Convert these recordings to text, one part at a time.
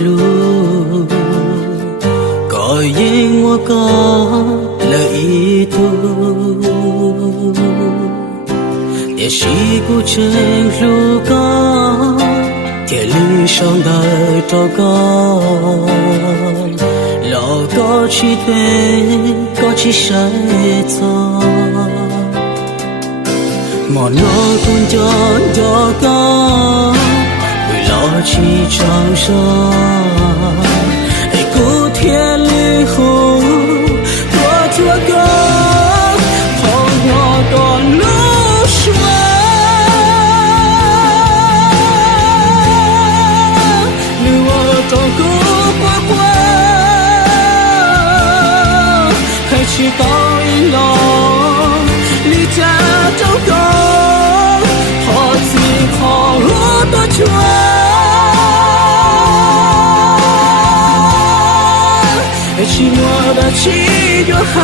路，có yên我có lời tu也是不成路高铁路上的祷告老高去对高去谁走莫诺公交祷告为老去长生古铁路后多做个同我的路去到一路，离家走高，何止何多远？寂寞的气就海，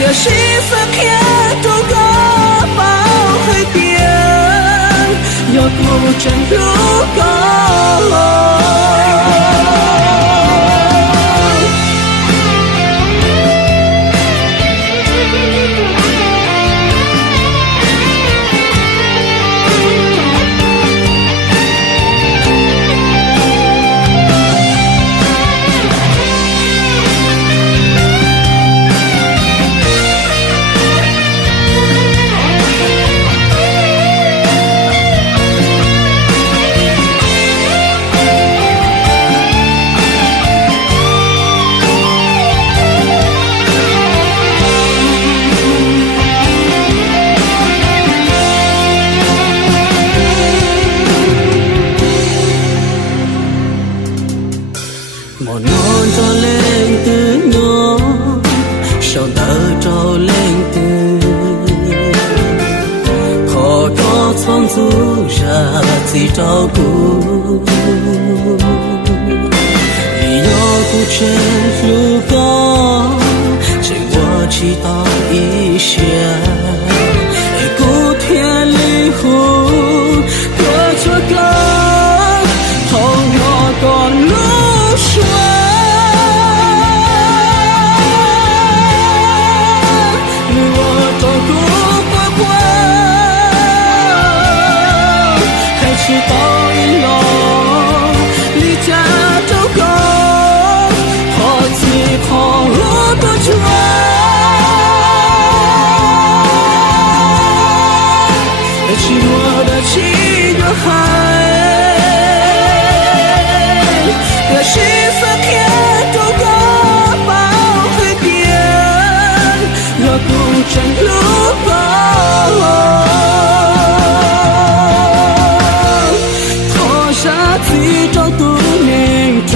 有时分开走个包海边，有不真路高。một non cho lên từ nó sau đó cho lên từ khó có phong du ra thì cho cũ lý do của chân lưu có chỉ qua chỉ tao ý xe cố thiên lý hữu có cho con không nhỏ còn lúc去到一路，离家走高，何止何多远？寂寞的气就海，有时分开走个包海边，有不真路高。自找都能做，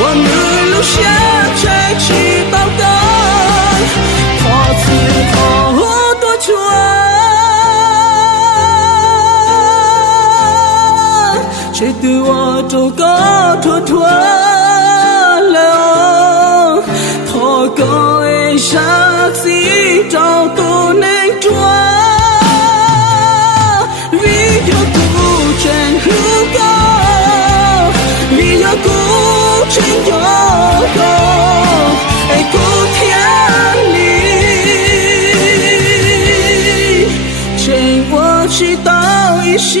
我们留下才知道的，何止何多远，谁对我走个脱脱了，脱个一下自找都能做。真有够，古天里，请我知道一些。